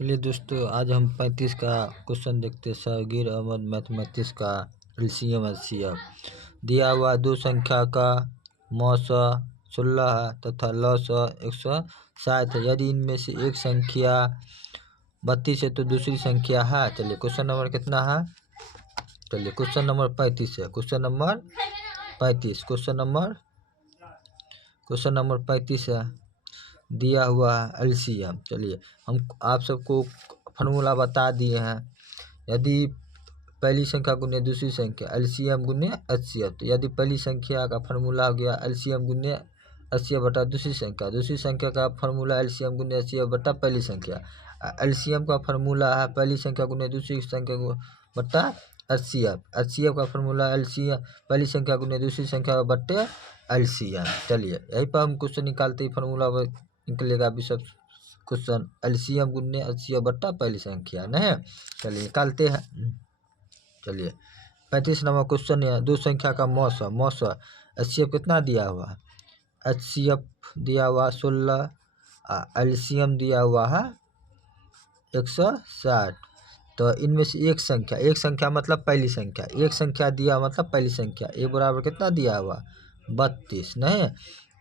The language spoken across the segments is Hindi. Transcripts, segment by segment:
चलिए दोस्तों, आज हम 35 का क्वेश्चन देखते हैं। सरगीर अहमद मैथमेटिक्स का एलसीएम एचसीएफ दिया हुआ दो संख्या का मौसा 16 है तथा लसा 160 है। यदि इनमें से एक संख्या 32 है तो दूसरी संख्या है। चलिए क्वेश्चन नंबर कितना है? चलिए क्वेश्चन नंबर 35 है। क्वेश्चन नंबर 35 क्वेश्चन नंबर 35 है। दिया हुआ है एलसीएम। चलिए हम आप सबको फार्मूला बता दिए हैं। यदि पहली संख्या गुने दूसरी संख्या एलसीएम गुने एचसीएफ, तो यदि पहली संख्या का फार्मूला हो गया एलसीएम गुने एचसीएफ बटा दूसरी संख्या का फार्मूला एलसीएम गुने एचसीएफ बटा पहली संख्या। एलसीएम का फार्मूला है पहली संख्या गुने दूसरी संख्या बटा एचसीएफ का फार्मूला एलसीएम पहली संख्या गुने दूसरी संख्या बटे एलसीएम। चलिए यहीं पर हम क्वेश्चन निकालते ही फार्मूला निकलेगा भी सब क्वेश्चन एलसीएम गुने एचसीएफ बट्टा पहली संख्या नहीं। चलिए निकालते हैं। चलिए 35 नंबर क्वेश्चन है। दो संख्या का मौसा एचसीएफ कितना दिया हुआ? एचसीएफ दिया हुआ 16, एलसीएम दिया हुआ है 160। तो इनमें से एक संख्या मतलब पहली संख्या, एक संख्या दिया मतलब पहली संख्या, ए बराबर कितना दिया हुआ 32 नहीं।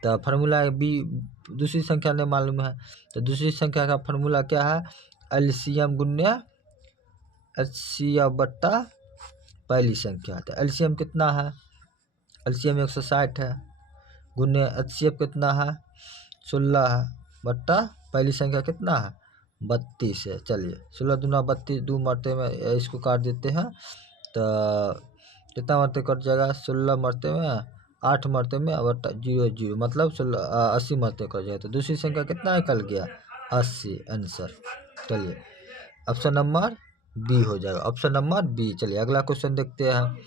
तो फार्मूला बी दूसरी संख्या नहीं मालूम है, तो दूसरी संख्या का फार्मूला क्या है? एलसीएम गुन्या एचसीएफ बट्टा पहली संख्या। तो एलसीएम कितना है? एलसीएम 160 है गुन्या एचसीएफ कितना है 16 है बट्टा पहली संख्या कितना है 32 है। चलिए 16 दूना 32, दो मरते में इसको काट देते हैं तो कितना मरते कट जाएगा? 16 मरते में 8 मरते में बट्टा 0 मतलब 80 मरते कट जाएगा। तो दूसरी संख्या कितना निकल गया 80 आंसर। चलिए ऑप्शन नंबर बी हो जाएगा, ऑप्शन नंबर बी। चलिए अगला क्वेश्चन देखते हैं।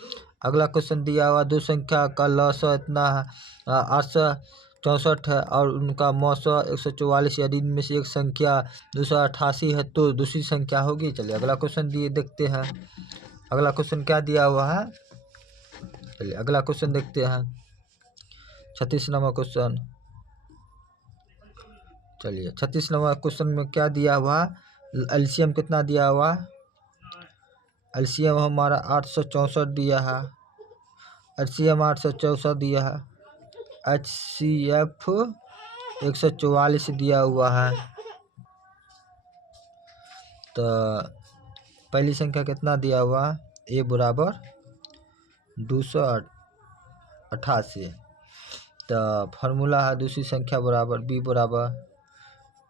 अगला क्वेश्चन दिया हुआ दो संख्या का लसा इतना है 864 है और उनका मौसा 144। यदि इनमें से एक संख्या 288 है तो दूसरी संख्या होगी। चलिए अगला क्वेश्चन देखते हैं। अगला क्वेश्चन क्या दिया हुआ है? चलिए अगला क्वेश्चन देखते हैं 36 नंबर क्वेश्चन। चलिए 36 नंबर क्वेश्चन में क्या दिया हुआ? एलसीएम कितना दिया हुआ? एलसीएम हमारा 864 दिया है, एलसीएम 864 दिया है, एचसीएफ 144 दिया हुआ है। तो पहली संख्या कितना दिया हुआ? ए बराबर 288। तो फार्मूला है दूसरी संख्या बराबर बी बराबर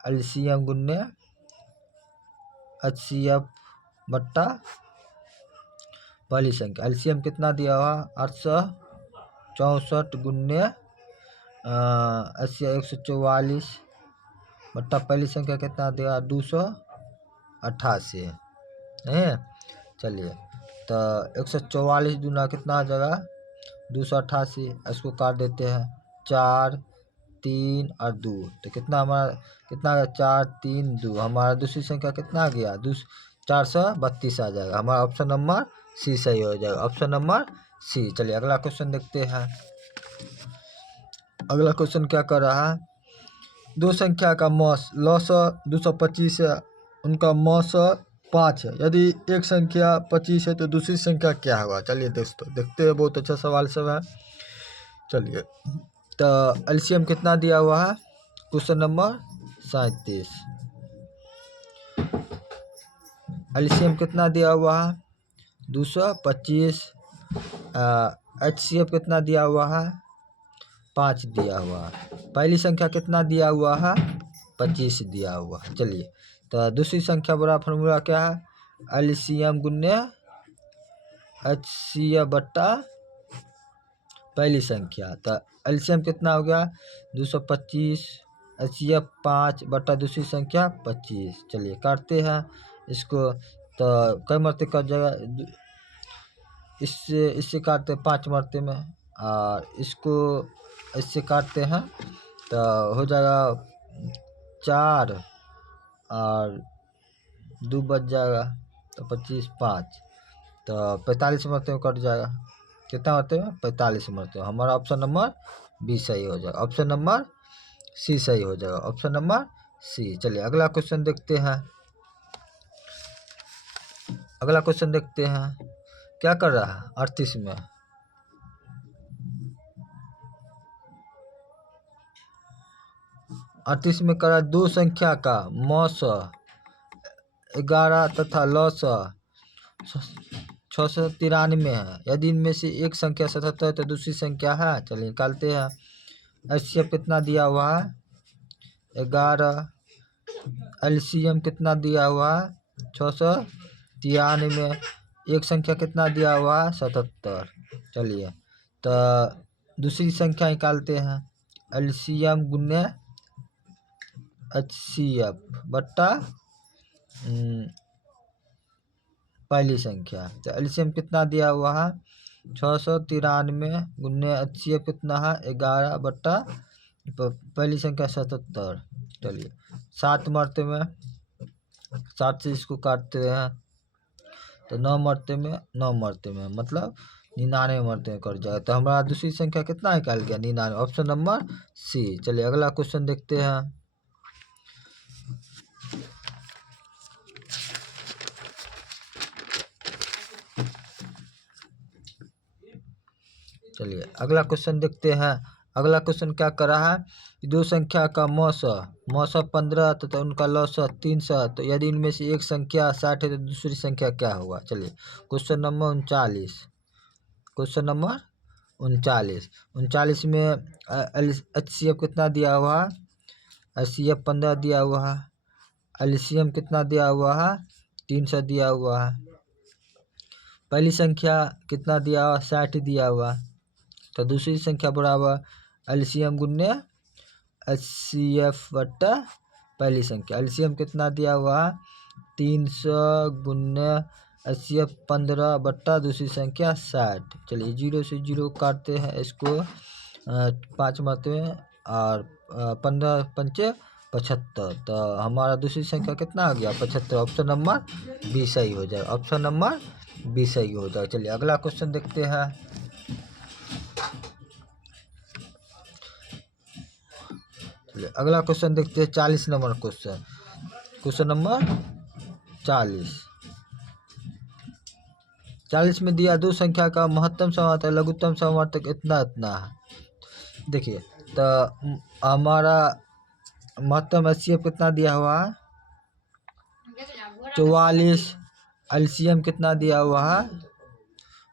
एलसीएम गुन्ने एचसीएफ बट्टा पहली संख्या। एलसीएम कितना दिया हुआ 864 गुन्ने एचसीएफ 144 बट्टा पहली संख्या कितना दिया 288 है। चलिए तो 144 दूना कितना आ जाएगा 288, इसको काट देते हैं 4 3 और 2, तो कितना हमारा कितना 4 3 2, हमारा दूसरी संख्या कितना आ गया 432 आ जाएगा। हमारा ऑप्शन नंबर सी सही हो जाएगा, ऑप्शन नंबर सी। चलिए अगला क्वेश्चन देखते हैं। अगला क्वेश्चन क्या कर रहा है? दो संख्या का लसा 225 है, उनका मौसा 5 है। यदि एक संख्या 25 है तो दूसरी संख्या क्या होगा? चलिए दोस्तों देखते हैं, बहुत अच्छा सवाल सब है। चलिए तो एलसीएम कितना दिया हुआ है? Question number 37। एलसीएम कितना दिया हुआ है 225। एचसीएफ कितना दिया हुआ है 5 दिया हुआ है। पहली संख्या कितना दिया हुआ है 25 दिया हुआ है। चलिए तो दूसरी संख्या बड़ा फार्मूला क्या है? एलसीएम गुन्ने एचसीएफ बट्टा पहली संख्या। तो एलसीएम कितना हो गया 225, एचसीएफ 5 बट्टा दूसरी संख्या 25। चलिए काटते हैं इसको, तो कई मरते कट जाएगा, इससे काटते 5 मरते में और इसको इससे काटते हैं तो हो जाएगा 4 और 2 बच जाएगा तो 25 5, तो 45 मरते में कट जाएगा। कितना मरते में 45 मरते में। हमारा ऑप्शन नंबर बी सही हो जाएगा, ऑप्शन नंबर सी सही हो जाएगा, ऑप्शन नंबर सी। चलिए अगला क्वेश्चन देखते हैं। अगला क्वेश्चन देखते हैं क्या कर रहा है 38 में। 38 में कर रहा है दो संख्या का मौस 11 तथा लॉस 693 है। यदि इनमें से एक संख्या 77 है तो दूसरी संख्या है। चलिए निकालते हैं। एचसीएफ कितना दिया हुआ है 11, एलसीएम कितना दिया हुआ है 693, एक संख्या कितना दिया हुआ है 77। चलिए तो दूसरी संख्या निकालते हैं। एलसीएम गुने एचसीएफ बट्टा पहली संख्या। तो एलसीएम कितना दिया हुआ है 693 गुने एचसीएफ कितना है 11 बट्टा पहली संख्या 77। चलिए 7 मरते में 7 से इसको काटते हैं तो 9 मरते में 9 मरते में मतलब 99 मरते में कट जाएगा। तो हमारा दूसरी संख्या कितना निकाल गया 99, ऑप्शन नंबर सी। चलिए अगला क्वेश्चन देखते हैं। चलिए अगला क्वेश्चन देखते हैं। अगला क्वेश्चन क्या कर रहा है दो संख्या का मौस 15 तथा उनका लॉस 300। तो यदि इनमें से एक संख्या 60 है तो दूसरी संख्या क्या होगा। चलिए क्वेश्चन नंबर 39। क्वेश्चन नंबर 39 में एचसीएफ कितना दिया हुआ है एचसीएफ 15 दिया हुआ है। एलसीएम कितना दिया हुआ है 300 दिया हुआ है। पहली संख्या कितना दिया हुआ 60 दिया हुआ। तो दूसरी संख्या बराबर एलसीएम गुने एचसीएफ बट्टा पहली संख्या। एलसीएम कितना दिया हुआ 300 गुने एचसीएफ 15 बट्टा दूसरी संख्या 60। चलिए 0 से 0 काटते हैं इसको 5 मरते हैं और 15 पंचे 75। तो हमारा दूसरी संख्या कितना आ गया 75। ऑप्शन नंबर बी सही हो जाएगा। ऑप्शन नंबर बी सही हो जाएगा। चलिए अगला क्वेश्चन देखते हैं। अगला क्वेश्चन देखते हैं 40 नंबर क्वेश्चन। क्वेश्चन नंबर 40 में दिया दो संख्या का महत्तम समावर्तक लघुत्तम समावर्तक इतना इतना है। देखिए तो हमारा महत्तम एचसीएफ कितना दिया हुआ है 44। एलसीएम कितना दिया हुआ है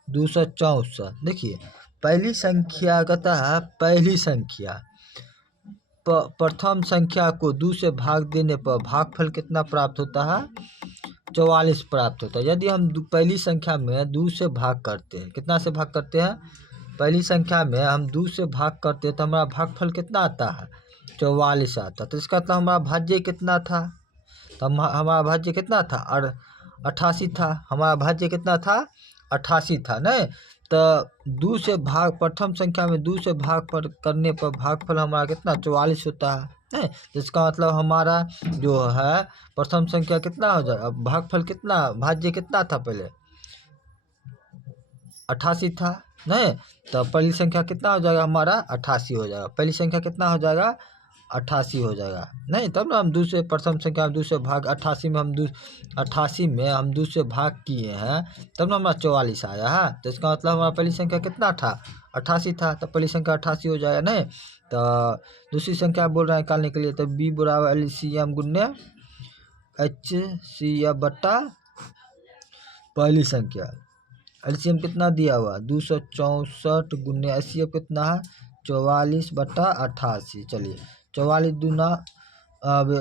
264। देखिए पहली संख्या कहता है पहली संख्या प्रथम संख्या को 2 से भाग देने पर भागफल कितना प्राप्त होता है 44 प्राप्त होता है। यदि हम पहली संख्या में 2 से भाग करते हैं कितना से भाग करते हैं पहली संख्या में हम 2 से भाग करते हैं तो हमारा भागफल कितना आता है 44 आता है। तो इसका मतलब हमारा भाज्य कितना था तो हमारा भाज्य कितना था और 88 था। हमारा भाज्य कितना था 88 था नहीं। तो 2 से भाग प्रथम संख्या में 2 से भाग पर करने पर भागफल हमारा कितना 44 होता है नहीं। तो इसका मतलब हमारा जो है प्रथम संख्या कितना हो जाएगा भागफल कितना भाज्य कितना था पहले 88 था नहीं। तो पहली संख्या कितना हो जाएगा हमारा 88 हो जाएगा। पहली संख्या कितना हो जाएगा 88 हो जाएगा नहीं। तब ना हम दूसरे प्रथम संख्या में 2 से भाग 88 में हम 2 से भाग किए हैं तब ना हमारा 44 आया है। तो इसका मतलब हमारा पहली संख्या कितना था 88 था। तो पहली संख्या 88 हो जाएगा नहीं। तो दूसरी संख्या बोल रहे हैं निकालने के लिए तो बी बराबर एलसीएम गुने एचसीएफ बट्टा पहली संख्या। एलसीएम कितना दिया हुआ 264 गुने एचसीएफ कितना है 44 बट्टा 88। चलिए 44 दूना अब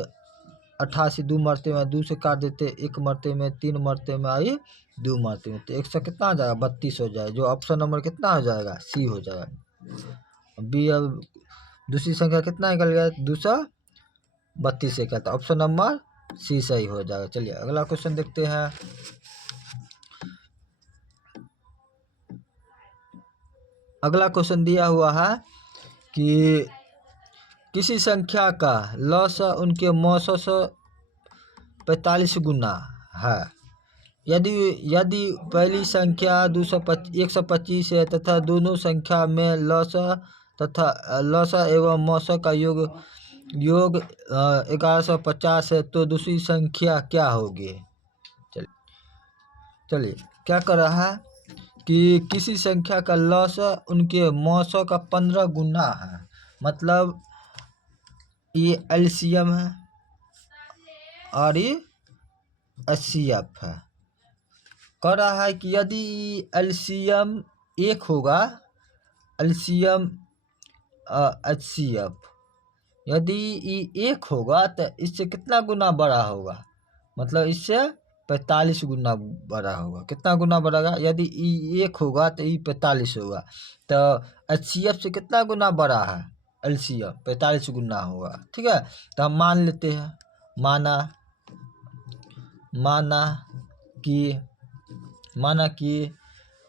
88 2 मरते में 2 से काट देते 1 मरते में 3 मरते में आई 2 मरते में तो 1 से कितना हो जाएगा 32 हो जाएगा। जो ऑप्शन नंबर कितना हो जाएगा सी हो जाएगा। बी अब दूसरी संख्या कितना निकल गया 232 से कहता ऑप्शन नंबर सी सही हो जाएगा। चलिए अगला क्वेश्चन देखते हैं। अगला क्वेश्चन दिया हुआ है कि किसी संख्या का लॉस उनके मौसों से 45 गुना है। यदि पहली संख्या 125 है तथा दोनों संख्या में लॉस एवं मौसों का योग 1150 है तो दूसरी संख्या क्या होगी। चलिए क्या कर रहा है कि किसी संख्या का लॉस उनके मौसों का 15 गुना है, मतलब ये एलसीएम है और ये एचसीएफ है। कह रहा है कि यदि एलसीएम 1 होगा, एलसीएम एचसीएफ यदि ये 1 होगा तो इससे कितना गुना बड़ा होगा, मतलब इससे 45 गुना बड़ा होगा। कितना गुना बढ़ेगा, यदि ई 1 होगा तो ई 45 होगा, तो एचसीएफ से कितना गुना बड़ा है, एलसीएम 45 गुना होगा। ठीक है, तो हम मान लेते हैं, माना कि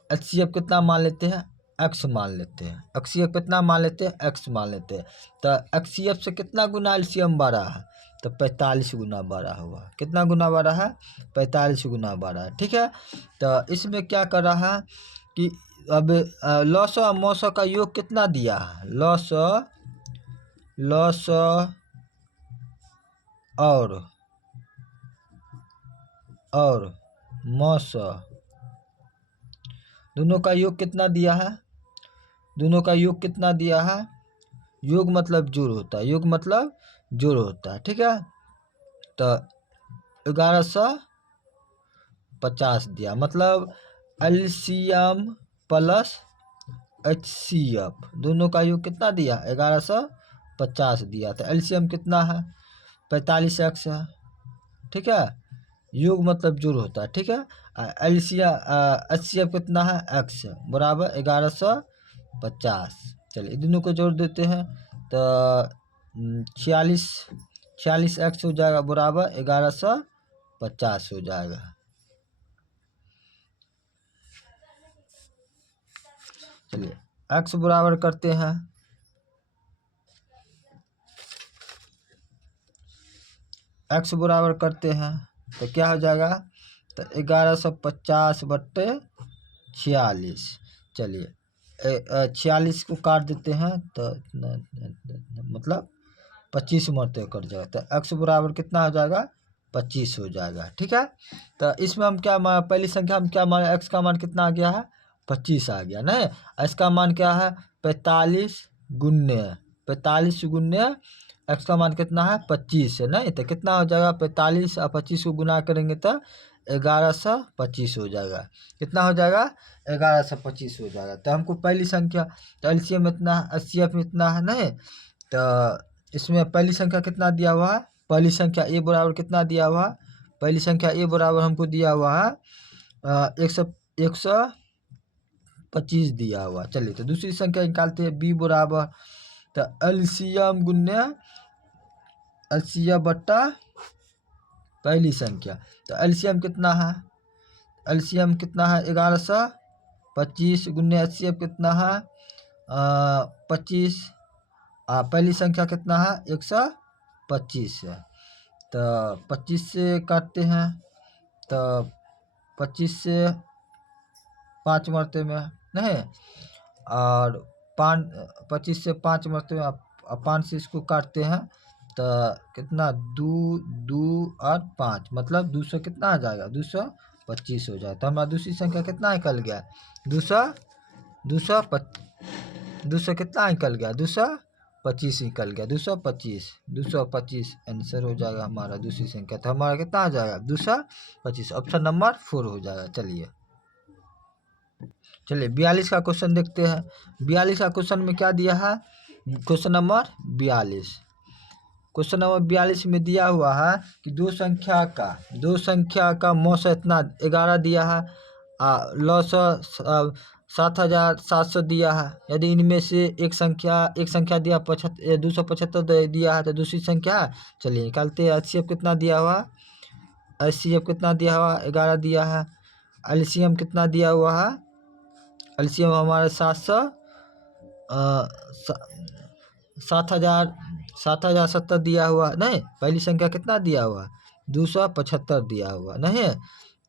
एचसीएफ कितना मान लेते हैं, एक्स मान लेते हैं। एचसीएफ कितना मान लेते हैं, एक्स मान लेते हैं। तो एचसीएफ से कितना गुना एलसीएम बड़ा है, तो 45 गुना बड़ा हुआ। कितना गुना बड़ा है, 45 गुना बड़ा है। ठीक है, तो इसमें क्या कर रहा है कि अब लॉस और मौसों का योग कितना दिया है, लॉस और मौसों दोनों का योग कितना दिया है, दोनों का योग कितना दिया है, योग मतलब जोड़ होता है, योग मतलब जोड़ होता है। ठीक है, तो 1150 दिया, मतलब एलसीएम प्लस एचसीएफ दोनों का योग कितना दिया, 1150 दिया। तो एलसीएम कितना है, 45x है। ठीक है, योग मतलब जोड़ होता है। ठीक है, एचसीएफ कितना है, x बराबर 1150। चलिए दोनों को जोड़ देते हैं तो 46x हो जाएगा बराबर 1150 हो जाएगा। चलिए x बराबर करते हैं, x बराबर करते हैं तो क्या हो जाएगा, तो 1150/46। चलिए 46 को काट देते हैं तो मतलब 25 मरते कट जाएगा, तो x बराबर कितना हो जाएगा, 25 हो जाएगा। ठीक है, तो इसमें हम क्या पहली संख्या हम क्या मान, x का मान कितना आ गया है, 25 आ गया। नहीं, x का मान क्या है, 45 गुण्य x का मान कितना है, 25 है। नहीं तो कितना हो जाएगा, 45 और 25 को गुना करेंगे तो 1125 हो जाएगा। कितना हो जाएगा, 1125 हो जाएगा। तो हमको पहली संख्या, तो एलसीएम इतना है, एचसीएफ में इतना है। नहीं तो इसमें पहली संख्या कितना दिया हुआ है, पहली संख्या ए बराबर कितना दिया हुआ है, पहली संख्या ए बराबर हमको दिया हुआ है 125 दिया हुआ। चलिए तो दूसरी संख्या निकालते हैं, बी बराबर, तो एलसीएम गुण्य एलसीएम बट्टा पहली संख्या। तो एलसीएम कितना है, एलसीएम कितना है 1125 गुण्य एचसीएफ कितना है 25, पहली संख्या कितना है 125 है। तो 25 से काटते हैं तो 25 से 5 मरते में नहीं, और 25 से 5 मरते में 5 से इसको काटते हैं तो कितना 2 और 5 मतलब 200 कितना आ जाएगा, 225 हो जाएगा। तो हमारा दूसरी संख्या कितना निकल गया, 200 कितना निकल गया, 225 निकल गया, 225 आंसर हो जाएगा हमारा दूसरी संख्या। तो हमारा कितना आ जाएगा, 225, ऑप्शन नंबर 4 हो जाएगा। चलिए 42 का क्वेश्चन देखते हैं। 42 का क्वेश्चन में क्या दिया है, क्वेश्चन नंबर 42 में दिया हुआ है कि दो संख्या का मौसा इतना 11 दिया है, लॉस 7,700 दिया है। यदि इनमें से एक संख्या दिया 275 दिया है तो दूसरी संख्या, चलिए निकालते हैं। एचसीएफ कितना दिया हुआ, 11 दिया है। एलसीएम कितना दिया हुआ है, एलसीएम हमारा 7,070 दिया हुआ। नहीं, पहली संख्या कितना दिया हुआ, 275 दिया हुआ। नहीं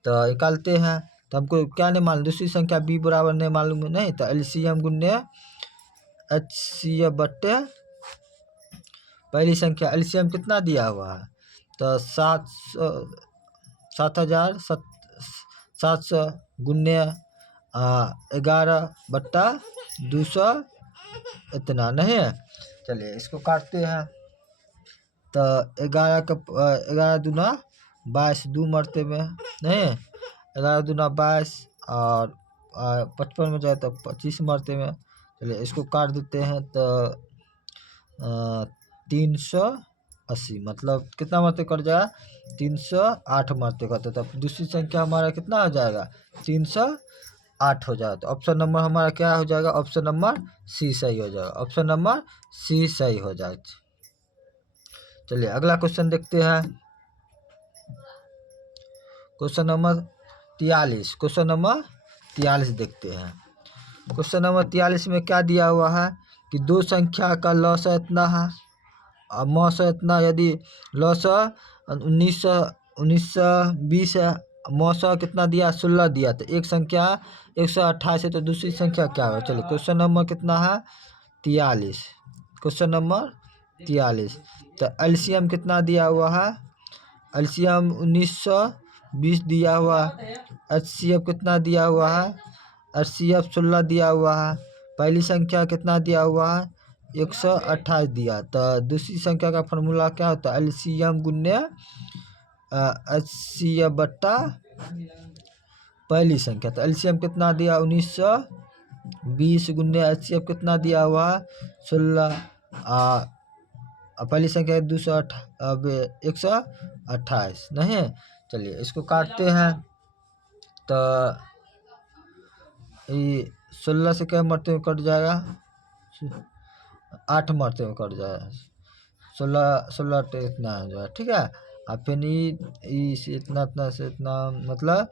तो निकालते हैं, तो हमको क्या नहीं मालूम, दूसरी संख्या बी बराबर नहीं मालूम है। नहीं तो एलसीएम गुण्य एचसीएफ बट्टे पहली संख्या, एलसीएम कितना दिया हुआ है तो 7,070 700 गुण्य 11/200 इतना नहीं है। चलिए इसको काटते हैं। तो 11 दूना 22 2 मरते में नहीं, 11 दूना 22 और 55 में जाए तो 25 मरते में। चलिए इसको काट देते हैं। तो 380 मतलब कितना मरते कट जाएगा, 308 मरते करते। तब दूसरी संख्या हमारा कितना हो जाएगा, 308 हो जाएगा। तो ऑप्शन नंबर हमारा क्या हो जाएगा, ऑप्शन नंबर सी सही हो जाएगा, ऑप्शन नंबर सी सही हो जाएगा। चलिए अगला क्वेश्चन देखते हैं। क्वेश्चन नंबर 43, क्वेश्चन नंबर 43 देखते हैं। क्वेश्चन नंबर 43 में क्या दिया हुआ है कि दो संख्या का लॉसा इतना है और मौसा इतना। यदि लॉसा 1920 है, मौसा कितना दिया, 16 दिया। तो एक संख्या 128 है, तो दूसरी संख्या क्या होगा। चलिए क्वेश्चन नंबर कितना है, 43, क्वेश्चन नंबर 43। तो एलसीएम कितना दिया हुआ है, एलसीएम 1920 दिया हुआ। एचसीएफ कितना दिया हुआ है, एचसीएफ 16 दिया हुआ है। पहली संख्या कितना दिया हुआ है, 128 दिया। तो दूसरी संख्या का फॉर्मूला क्या होता है, एलसीएम गुण्य एचसीएफ बट्टा पहली संख्या। तो एलसीएम कितना दिया, 1920 गुण्य एचसीएफ कितना दिया हुआ, 16। पहली संख्या 128 नहीं। चलिए इसको काटते हैं। तो 16 से क्या मरते हुए कट जाएगा, 8 मरते हुए कट जाएगा। 16 तो इतना हो जाएगा, ठीक है। और फिर से इतना से इतना मतलब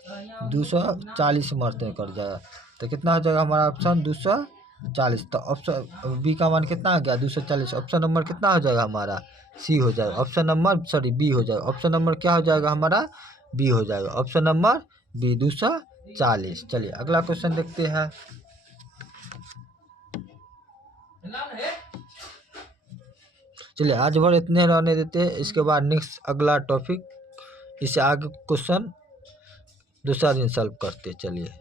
240 मरते हुए कट जाएगा। तो कितना हो जाएगा हमारा ऑप्शन 240। तो ऑप्शन बी का मान कितना आ गया, 240। ऑप्शन नंबर कितना हो जाएगा हमारा, सी हो जाएगा। ऑप्शन नंबर सॉरी बी हो जाएगा। ऑप्शन नंबर क्या हो जाएगा हमारा, बी हो जाएगा। Option number B 240। चलिए अगला क्वेश्चन देखते हैं। चलिए आज भर इतने रहने देते हैं, इसके बाद नेक्स्ट अगला टॉपिक, इससे आगे क्वेश्चन दूसरा दिन सॉल्व करते। चलिए।